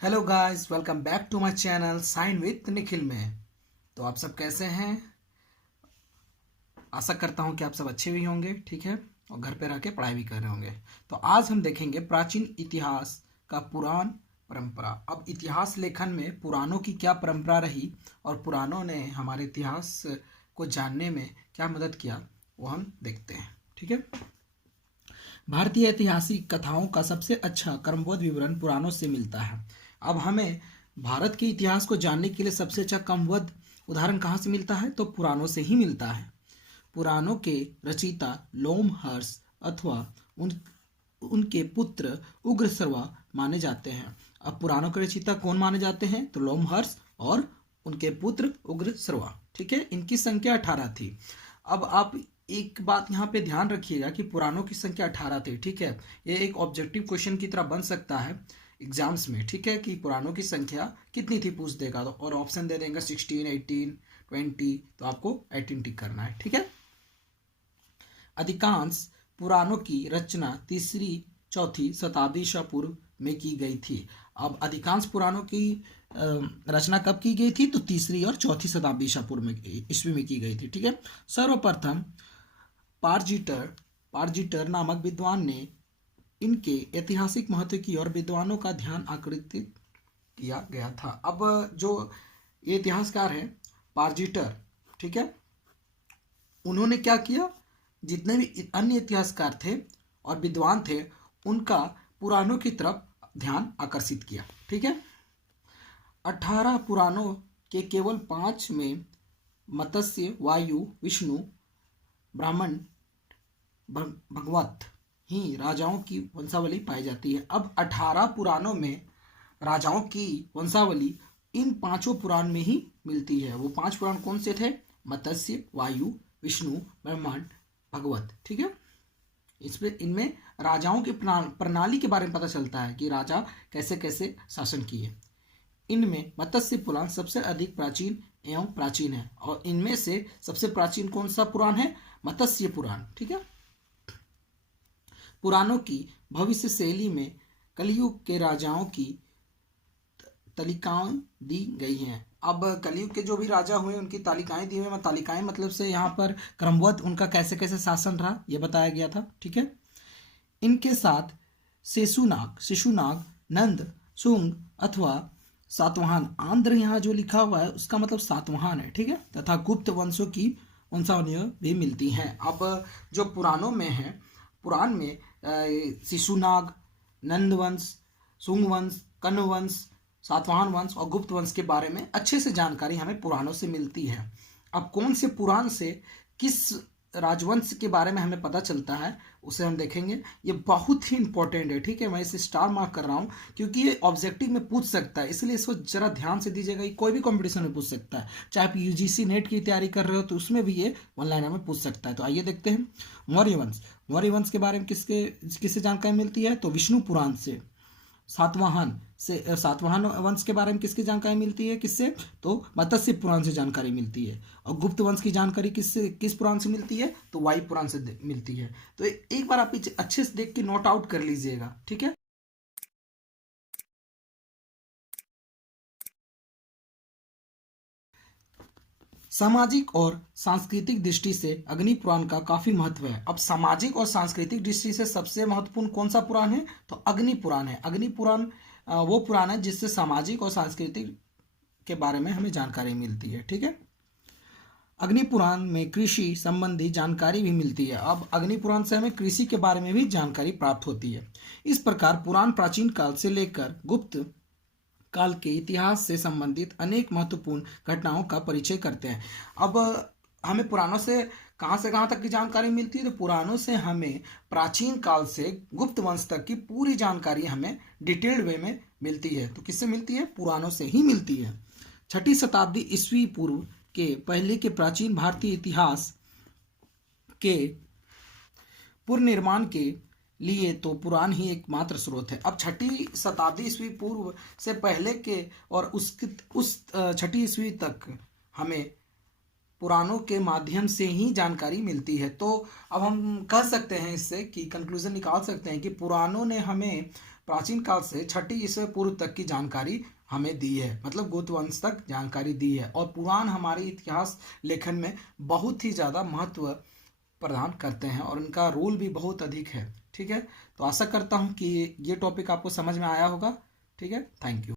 Hello guys, welcome back to my channel sign with Nikhil में। तो आप सब कैसे हैं? आशा करता हूं कि आप सब अच्छे भी होंगे, ठीक है, और घर पे रह के पढ़ाई भी कर रहे होंगे। तो आज हम देखेंगे प्राचीन इतिहास का पुराण परंपरा। अब इतिहास लेखन में पुराणों की क्या परंपरा रही और पुराणों ने हमारे इतिहास को जानने में क्या मदद किया, वो हम देखते हैं, ठीक है। भारतीय ऐतिहासिक कथाओं का सबसे अच्छा क्रमबद्ध विवरण पुराणों से मिलता है। अब हमें भारत के इतिहास को जानने के लिए सबसे अच्छा क्रमबद्ध उदाहरण कहाँ से मिलता है? तो पुराणों से ही मिलता है। पुराणों के रचयिता लोमहर्ष अथवा उन उनके पुत्र उग्रश्रवा माने जाते हैं। अब पुराणों के रचयिता कौन माने जाते हैं? तो लोमहर्ष और उनके पुत्र उग्रश्रवा, ठीक है। इनकी संख्या 18 थी। अब आप एक बात यहाँ पे ध्यान रखिएगा कि पुराणों की संख्या 18 थी, ठीक है। ये एक ऑब्जेक्टिव क्वेश्चन की तरह बन सकता है एग्जाम्स में, ठीक है, कि पुराणों की संख्या कितनी थी पूछ देगा तो, और ऑप्शन दे देंगे 16, 18, 20, तो आपको 18 टिक करना है, ठीक है। अधिकांश पुराणों की रचना तीसरी चौथी शताब्दी ईसा पूर्व में की गई थी। अब अधिकांश पुराणों की रचना कब की गई थी? तो तीसरी और चौथी शताब्दी ईसा पूर्व में ईस्वी में की गई थी, ठीक है। सर्वप्रथम पारजिटर पारजिटर नामक विद्वान ने इनके ऐतिहासिक महत्व की और विद्वानों का ध्यान आकर्षित किया गया था। अब जो ये इतिहासकार है पारजिटर, ठीक है, उन्होंने क्या किया? जितने भी अन्य इतिहासकार थे और विद्वान थे उनका पुराणों की तरफ ध्यान आकर्षित किया, ठीक है। 18 पुराणों के केवल 5 में मत्स्य, वायु, विष्णु, ब्राह्मण, भगवत ही राजाओं की वंशावली पाई जाती है। अब 18 पुराणों में राजाओं की वंशावली इन पांचों पुराण में ही मिलती है। वो 5 पुराण कौन से थे? मत्स्य, वायु, विष्णु, ब्रह्मांड, भगवत, ठीक है। इसमें इनमें राजाओं की प्रणाली के बारे में पता चलता है कि राजा कैसे कैसे शासन किए। इनमें मत्स्य पुराण सबसे अधिक प्राचीन एवं प्राचीन है और इनमें से सबसे प्राचीन कौन सा पुराण है? मत्स्य पुराण, ठीक है। पुराणों की भविष्य शैली में कलयुग के राजाओं की तालिकाएं दी गई हैं। अब कलयुग के जो भी राजा हुए उनकी तालिकाएं दी हुई हैं। तालिकाएं मतलब से यहाँ पर क्रमबद्ध उनका कैसे कैसे शासन रहा ये बताया गया था, ठीक है। इनके साथ शिशुनाग, नंद, सुंग अथवा सातवाहन, आंध्र यहाँ जो लिखा हुआ है उसका मतलब सातवाहन है, ठीक है, तथा गुप्त वंशों की वंशावलियां भी मिलती हैं। अब जो पुराणों में है, पुराण में शिशुनाग, नंदवंश, सुंगवंश, कण्ववंश, सातवाहन वंश और गुप्त वंश के बारे में अच्छे से जानकारी हमें पुराणों से मिलती है। अब कौन से पुराण से किस राजवंश के बारे में हमें पता चलता है उसे हम देखेंगे। ये बहुत ही इंपॉर्टेंट है, ठीक है। मैं इसे स्टार मार्क कर रहा हूँ क्योंकि ये ऑब्जेक्टिव में पूछ सकता है, इसलिए इसको जरा ध्यान से दीजिएगा। ये कोई भी कंपटीशन में पूछ सकता है, चाहे आप यूजीसी नेट की तैयारी कर रहे हो तो उसमें भी ये वन लाइनर में पूछ सकता है। तो आइए देखते हैं। मौर्य वंश के बारे में किससे जानकारी मिलती है? तो विष्णु पुराण से। सातवाहन वंश के बारे में किसकी जानकारी मिलती है? किससे? तो मत्स्य पुराण से जानकारी मिलती है। और गुप्त वंश की जानकारी किस पुराण से मिलती है? तो वायु पुराण से मिलती है। तो एक बार आप अच्छे से देख के नोट आउट कर लीजिएगा, ठीक है। सामाजिक और सांस्कृतिक दृष्टि से अग्नि पुराण का काफी महत्व है। अब सामाजिक और सांस्कृतिक दृष्टि से सबसे महत्वपूर्ण कौन सा पुराण है? तो अग्नि पुराण है। अग्नि पुराण वो पुराण है जिससे सामाजिक और सांस्कृतिक के बारे में हमें जानकारी मिलती है, ठीक है। अग्नि पुराण में कृषि संबंधी जानकारी भी मिलती है। अब अग्नि पुराण से हमें कृषि के बारे में भी जानकारी प्राप्त होती है। इस प्रकार पुराण प्राचीन काल से लेकर गुप्त काल के इतिहास से संबंधित अनेक महत्वपूर्ण घटनाओं का परिचय करते हैं। अब हमें पुराणों से कहाँ तक की जानकारी मिलती है? तो पुराणों से हमें प्राचीन काल से गुप्त वंश तक की पूरी जानकारी हमें डिटेल्ड वे में मिलती है। तो किससे मिलती है? पुराणों से ही मिलती है। 6ठी शताब्दी ईस्वी पूर्व के पहले के प्राचीन भारतीय इतिहास के पुनर्निर्माण के लिए तो पुराण ही एकमात्र स्रोत है। अब 6ठी शताब्दी ईस्वी पूर्व से पहले के और उस 6ठी ईस्वी तक हमें पुराणों के माध्यम से ही जानकारी मिलती है। तो अब हम कह सकते हैं इससे कि कंक्लूजन निकाल सकते हैं कि पुराणों ने हमें प्राचीन काल से 6ठी ईस्वी पूर्व तक की जानकारी हमें दी है, मतलब गुप्त वंश तक जानकारी दी है। और पुराण हमारे इतिहास लेखन में बहुत ही ज़्यादा महत्व प्रदान करते हैं और उनका रोल भी बहुत अधिक है। ठीक है, तो आशा करता हूँ कि ये टॉपिक आपको समझ में आया होगा। ठीक है, थैंक यू।